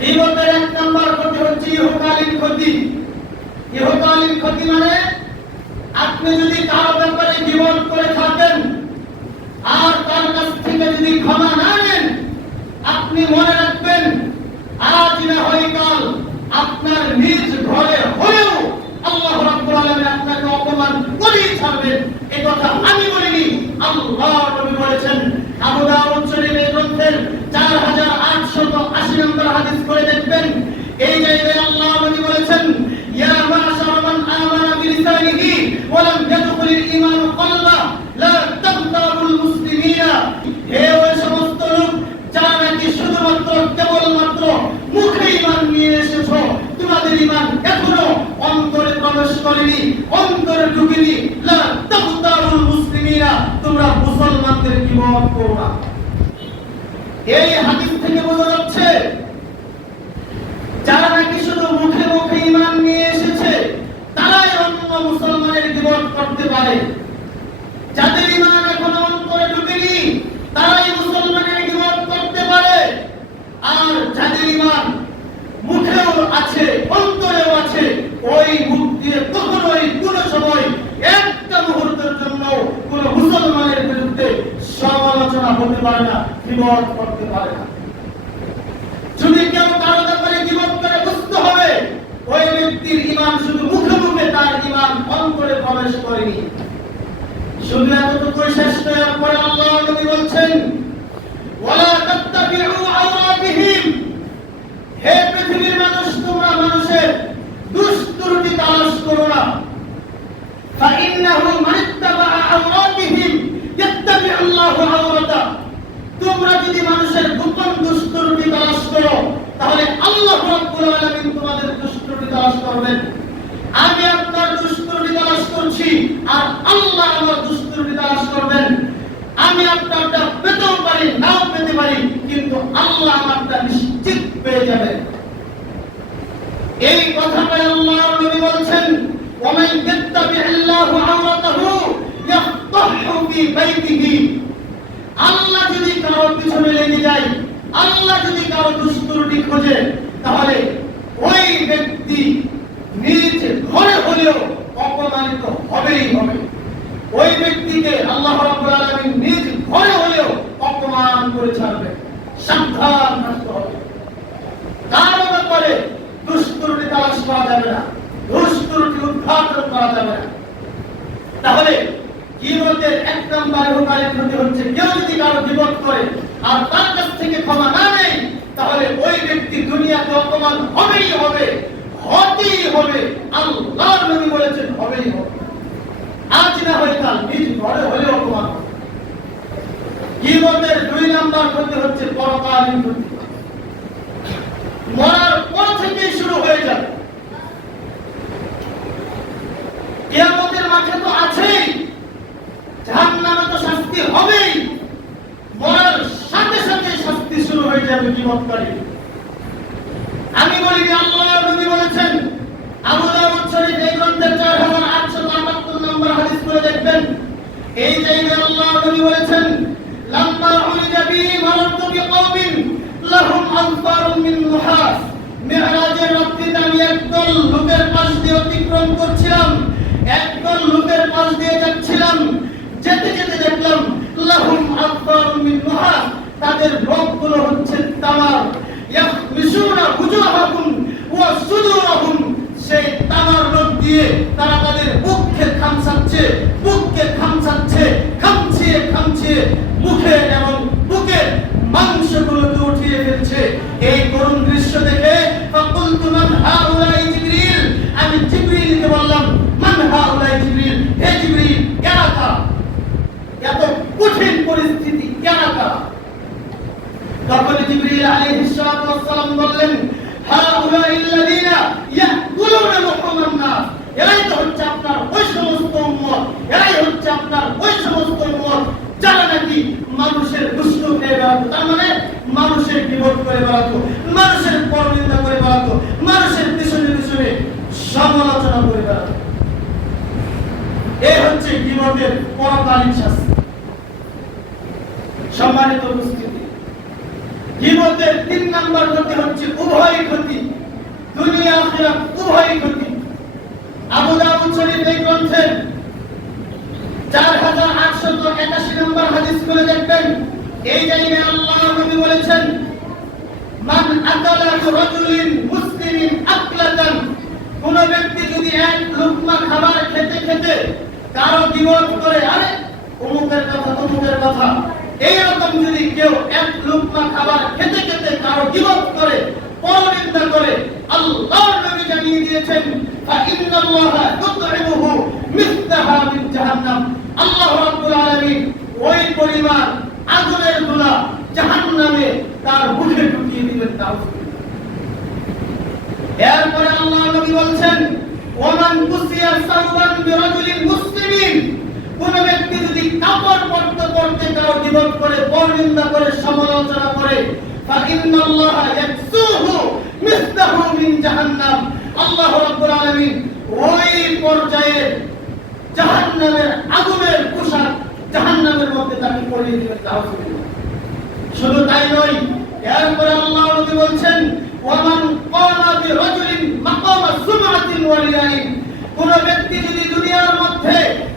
গীবতের এক নাম্বার ক্ষতি হচ্ছে ইহকালীন ক্ষতি। ইহকালীন ক্ষতি মানে আপনি যদি কারো ব্যাপারে গীবত করে থাকেন আর তার কাছ থেকে যদি ক্ষমা না নেন, আপনি মনে রাখবেন আজ না হয় কাল আপনার নিজ ঘরে হলেও আল্লাহ রাব্বুল আলামিন আপনাকে অপমান করেই ছাড়বেন। এই কথা আমি বলিনি, আল্লাহ নবী বলেছেন। আবু দাউদ শরীফের গ্রন্থের 4880 নম্বর হাদিস করে দেখবেন, এই জায়গায় আল্লাহ নবী বলেছেন, ইয়া মাশারা মান আমানা বিলিসানিহি ওয়া লাম ইয়াদখুলিল ঈমান কলবা লা তাগতাবুল মুসলিমিনা। হে ওই সমস্ত লোক যারা নাকি শুধুমাত্র কেবলমাত্র মুখে ঈমান নিয়ে এসেছো, তোমাদের ঈমান এখনো অন্তরে প্রবেশ করেনি, অন্তরে ঢুকেনি। লা তাগতাবুল মুসলিমিনা, তোমরা মুসলমানদের গীবত করো না। এই হাদিস থেকে বোঝা যাচ্ছে যারা নাকি শুধু মুখে মুখে ঈমান নিয়ে এসেছে তারাই অন্য মুসলমানের গীবত করতে পারে। যাদের ঈমান এখনো অন্তরে ঢুকেনি তারাই মুসলমানের গীবত করতে পারে। আর যাদের ঈমান মুখেও আছে অন্তরেও আছে, ওই মুখ দিয়ে কখনোই কোনো সময় একটা মুহূর্তের জন্য কোনো মুসলমানের বিরুদ্ধে সমালোচনা হতে পারে না, গীবত করতে পারে না। যদি কেউ কারো ব্যাপারে গীবত করে বুঝতে হবে ওই ব্যক্তির ঈমান শুধু মুখে মুখে, তার ঈমান অন্তরে প্রবেশ করেনি। শুধু এতটুকুই শেষ করার পরে আল্লাহ নবী বলছেন, ওয়ালা তাত্তাবিউ আওরাতিহিম, হে পৃথিবীর মানুষ, তোমরা মানুষের দুষ্ত্রুটি তালাশ করো না। ফাইন্নাহু মান ইত্তাবা আওরাতিহিম ইয়াত্তাবিউল্লাহু আওরাতা, তোমরা যদি মানুষের গোপন দুষ্ত্রুটি তালাশ করো তাহলে আল্লাহ রাব্বুল আলামিন তোমাদের দুষ্ত্রুটি তালাশ করবেন। আমি আপনার দুষ্ত্রুটি তালাশ করছি আর আল্লাহ আমার দুষ্ত্রুটি তালাশ করবেন। আমি আপনারটা পেতেও পারি, নাও পেতে পারি, কিন্তু আল্লাহ আমারটা নিশ্চিত পেয়ে যাবেন। এই কথাটা আল্লাহ নবী বলছেন, ওয়ামান ইয়াত্তাবি'আল্লাহু আওরাতাহু ইয়াফতাহু ফি বাইতিহি, আল্লাহ যদি কারো পিছনে লেগে যায়, আল্লাহ যদি কারো দুষ্ত্রুটি খোঁজে, তাহলে ওই ব্যক্তি নিজ ঘরে হলেও অপমানিত হবেই হবে। ওই ব্যক্তিকে আল্লাহ রাব্বুল আলামিন নিজ ঘরে হলেও অপমান করে ছাড়বে। সাবধান থাকতে হবে, কারো ব্যাপারে দুষ্ত্রুটি তালাশ করা যাবে না, দুষ্ত্রুটি উদ্ঘাটন করা যাবে না। তাহলে গীবতের এক নম্বর ইহকালীন ক্ষতি হচ্ছে কেউ যদি কারো গীবত করে আর তার কাছ থেকে ক্ষমা না নেয়, তাহলে ওই ব্যক্তি দুনিয়াতে অপমান হবেই হবে, হতেই হবে। আল্লাহ নবী বলেছেন হবেই হবে। আজ না হয় কাল নিজ ঘরে হলে অপমান হবে। গীবতের দুই নম্বর ক্ষতি হচ্ছে পরকালীন ক্ষতি। মরার পর থেকেই শুরু হয়ে যাবে। কিয়ামতের মাঠে তো আছেই, জাহান্নামে তো শাস্তি হবেই, মরার সাথে সাথে শাস্তি শুরু হয়ে যাবে গীবতকারী। আমি বলি আল্লাহ নবী বলেছেন, আবু দাউদ শরীফ এই গ্রন্থের 4878 নম্বর হাদিস করে দেখবেন, এই জায়গায় আল্লাহ নবী বলেছেন, লাম্মা উলিজা বি মারাতু বিকওমিন লাহুম আনফারুম মিন মুহাস, মিরাজের রাত্রিতে আমি একদল লোকের পাশ দিয়ে অতিক্রম করছিলাম, একদল লোকের পাশ দিয়ে যাচ্ছিলাম, যেতে যেতে দেখলাম লাহুম আনফারুম মিন মুহাস, তাদের রোগগুলো হচ্ছে তামার, ইয়াখমিসুনা উজুহাহুম ওয়া সুদুরহুম, সেই তামার রোগ দিয়ে তারা তাদের বুককে খামচাচ্ছে, বুককে খামচাচ্ছে, খামচিয়ে খামচিয়ে মুখে এবং বুকের মাংসগুলোকে উঠিয়ে ফেলছে। এই করুণ দৃশ্য দেখে ফাকুলতু মান হাউলাই জিবরিল, আমি জিবরিলকে বললাম, মান হাউলাই জিবরিল, হে জিবরিল কারা কারা, এত কঠিন পরিস্থিতি কারা কারা? তখন জিবরিল আলাইহিস সালাতু ওয়াস সালাম বললেন, হাউলাইল্লাযিনা ইয়াকুলুনা লুহুমান নাস, এরাই তো হচ্ছে আপনার ওই সমস্ত উম্মত, এরাই হচ্ছে আপনার ওই সমস্ত উম্মত যারা নাকি মানুষের দুষ্ট খেয়ে বেড়াতো, তার মানে মানুষের গীবত করে বেড়াতো, মানুষের পরনিন্দা করে বেড়াতো, মানুষের পিছনে পিছনে সমালোচনা করে বেড়াতো। এই হচ্ছে গীবতের পরকালীন শাস্তি। সম্মানিত উপস্থিতি, গীবতের 3 নম্বর ক্ষতি হচ্ছে হচ্ছে উভয় ক্ষতি, দুনিয়া আখিরাত উভয় ক্ষতি। আবু দাউদ শরীফ এই গ্রন্থের 4881 নম্বর হাদিস করে দেখবেন, এই জায়গায় আল্লাহ নবী বলেছেন, মান আকালা রাজুলিন মুসলিমিন আকলাতান, কোন ব্যক্তি যদি এক লুকমা খাবার খেতে খেতে কারো বিরোধ করে, আরে অমুকের কথা তমুকের কথা, এইরকম যদি কেউ এক লুকমা খাবার খেতে খেতে কারো বিরোধ করে, পরনিন্দা করে, আল্লাহর নবী জানিয়ে দিয়েছেন, ফা ইন্নাল্লাহা ইউতইমুহু মিসলাহা মিন জাহান্নাম, আল্লাহ রাব্বুল আলামিন ওই পরিমাণ আগুনের ধুলা জাহান্নামে তার মুখে ঢুকিয়ে দিবেন। এরপরে আল্লাহ নবী বলছেন, ওমান কুসিয়া সাওবান বিরাজুলিন মুসলিমিন, কোন ব্যক্তি যদি কাপড় পরতে পরতে কারো গীবত করে, পরনিন্দা করে, সমালোচনা করে, ফা ইন্নাল্লাহা ইয়াকসুহু মিসলাহু মিন জাহান্নাম, আল্লাহ রাব্বুল আলামিন ওই পর্যায়ে জাহান্নামের আগুনের পোশাক জাহান্নামের মধ্যে তাকে পরিয়ে দিবেন। শুধু তাই নয়, এরপরে আল্লাহ নবী বলছেন, ওয়ামান ক্বামা বিরাজুলিন মাকামা সুমআতিন ওয়া রিয়াইন, কোন ব্যক্তি যদি দুনিয়ার মধ্যে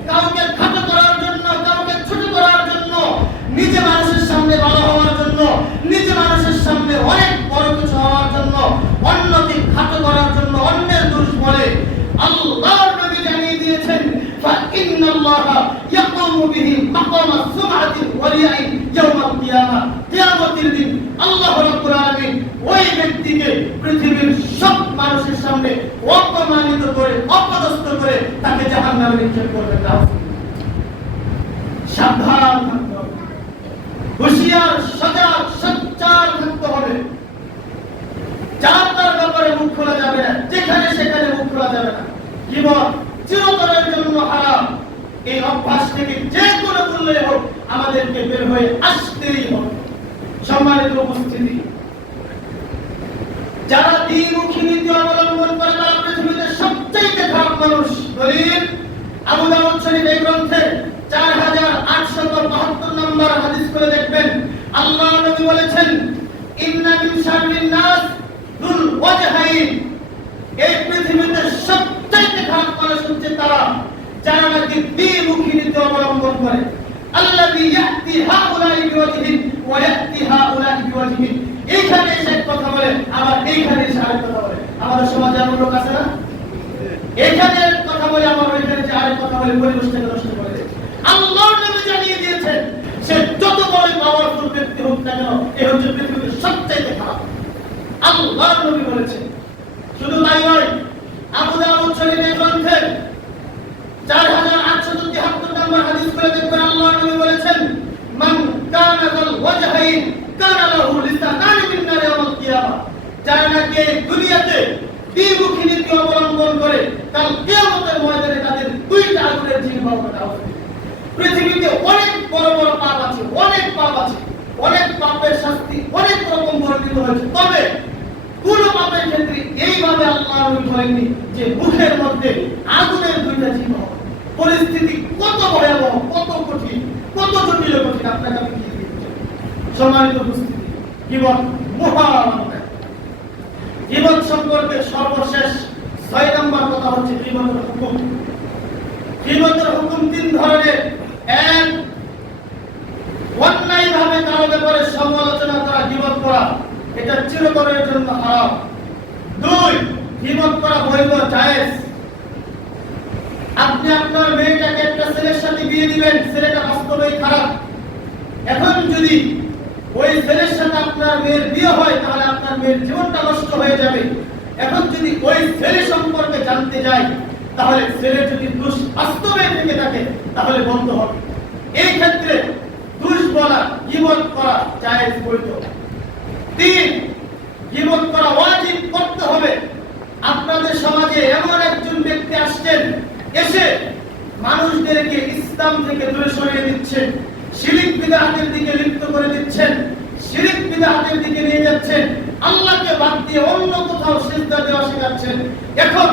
কাউকে খাটো করার জন্য, কাউকে ছোট করার জন্য, নিজে মানুষের সামনে ভালো হওয়ার জন্য, নিজে মানুষের সামনে অনেক বড় কিছু হওয়ার জন্য, অন্যকে খাটো করার জন্য অন্যের দোষ বলে, আল্লাহর নবী জানিয়ে দিয়েছেন, ফা ইন্নাল্লাহা ইয়াকুমু বিহি মাকামা সুমআতিন ওয়া রিয়াইন ইয়াউমাল কিয়ামা, কিয়ামতের দিন আল্লাহ রাব্বুল আলামিন ওই ব্যক্তিকে পৃথিবীর সব মানুষের সামনে অপমানিত করে, অপদস্থ করে তাকে জাহান্নামে নিক্ষেপ করবেন। সাবধান থাকতে হবে, হুঁশিয়ার, সজাগ, সোচ্চার থাকতে হবে। যার তার ব্যাপারে মুখ খোলা যাবে না, যেখানে সেখানে মুখ খোলা যাবে না। গীবত চিরতরের জন্য হারাম। এই অভ্যাস থেকে যে কোনো মূল্যে হোক আমাদেরকে বের হয়ে আসতেই হবে। সম্মানিত উপস্থিতি, যারা দ্বিমুখী নীতি অবলম্বন করে তারা পৃথিবীতে সবচেয়ে খারাপ মানুষ। দলিল আবু দাউদ শরীফ এই গ্রন্থে 4872 নম্বর হাদিস করে দেখবেন, আল্লাহ নবী বলেছেন, ইন্না মিন শাররিন নাস যুল ওয়াজহাইন, এই পৃথিবীতে সবচেয়ে খারাপ মানুষ হচ্ছে তারা যারা নাকি দ্বিমুখী নীতি অবলম্বন করে। আল্লাযী ইয়াতি হাউলাই বিওয়াজহিন ওয়া ইয়াতি হাউলাই বিওয়াজহিন, এইখানে এসে কথা বলে আবার এইখানে এসে আরেক কথা বলে। আমাদের সমাজে এমন লোক আছে না? এখানে কথা বলে আবার ওইখানে যে আরেক কথা বলে, পরিবেশটাকে নষ্ট করে দেয়। আল্লাহর নবী জানিয়ে দিয়েছেন, সে যত বড় পাওয়ারফুল ব্যক্তি হোক না কেন, এই হচ্ছে পৃথিবীর সবচেয়ে খারাপ। আল্লাহর নবী বলেছেন। শুধু তাই নয়, আবু দাউদ শরীফের গ্রন্থে 4873 নম্বর হাদিস করে দেখবেন, আল্লাহর নবী বলেছেন, মান কানা যাল ওয়াজহাইন কানা লাহু লিসানানি মিন নার ইয়াউমাল কিয়ামা, যারা নাকি দুনিয়াতে দ্বিমুখী নীতি অবলম্বন করে, কাল কিয়ামতের ময়দানে তাদের দুইটা আগুনের জিহ্বা হবে। পৃথিবীতে অনেক বড় বড় পাপ আছে, অনেক পাপ আছে, অনেক পাপের শাস্তি অনেক রকম বর্ণিত হয়েছে, তবে কোন পাপের ক্ষেত্রে এইভাবে আল্লাহ নবী বলেননি যে মুখের মধ্যে আগুনের দুইটা জিহ্বা হবে। পরিস্থিতি কত ভয়াবহ, কত কঠিন, কত জটিল কঠিন, আপনাকে আমি কি দিচ্ছি। সম্মানিত উপস্থিতি, গীবত মহামারী। গীবত সম্পর্কে সর্বশেষ 6 নম্বর কথা হচ্ছে গীবতের হুকুম। গীবতের হুকুম 3 ধরনের। এক, অন্যায়ভাবে কারো ব্যাপারে সমালোচনা করা, গীবত করা, এটা চিরতরের জন্য হারাম। 2, গীবত করা বৈধ, জায়েজ। আপনি আপনার মেয়েটাকে একটা ছেলের সাথে বিয়ে দিবেন, ছেলেটা বাস্তবেই খারাপ। এখন যদি ওই ছেলের সাথে আপনার মেয়ের বিয়ে হয়, তাহলে আপনার মেয়ের জীবনটা নষ্ট হয়ে যাবে। এখন যদি ওই ছেলে সম্পর্কে জানতে যাই, তাহলে ছেলে যদি দোষ বাস্তবে থেকে থাকে তাহলে বন্ধ হবে। এই ক্ষেত্রে দোষ বলা, গীবত করা জায়েজ, বৈধ। 3, গীবত করা ওয়াজিব, করতে হবে। আপনাদের সমাজে এমন একজন ব্যক্তি আসছেন, এসে মানুষদেরকে ইসলাম থেকে দূরে সরিয়ে দিচ্ছেন, শিরক বিদআতের দিকে লিপ্ত করে দিচ্ছেন, শিরক বিদআতের দিকে নিয়ে যাচ্ছেন, আল্লাহকে বাদ দিয়ে অন্য কোথাও সিজদা দেওয়া শেখাচ্ছেন। এখন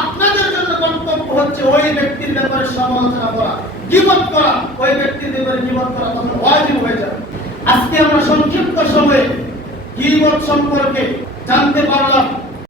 আপনাদের জন্য কর্তব্য হচ্ছে ওই ব্যক্তির ব্যাপারে সমালোচনা করা, গীবত করা, ওই ব্যক্তির ব্যাপারে গীবত করা তখন ওয়াজিব হয়ে যাবে। আজকে আমরা সংক্ষিপ্ত সময়ে গীবত সম্পর্কে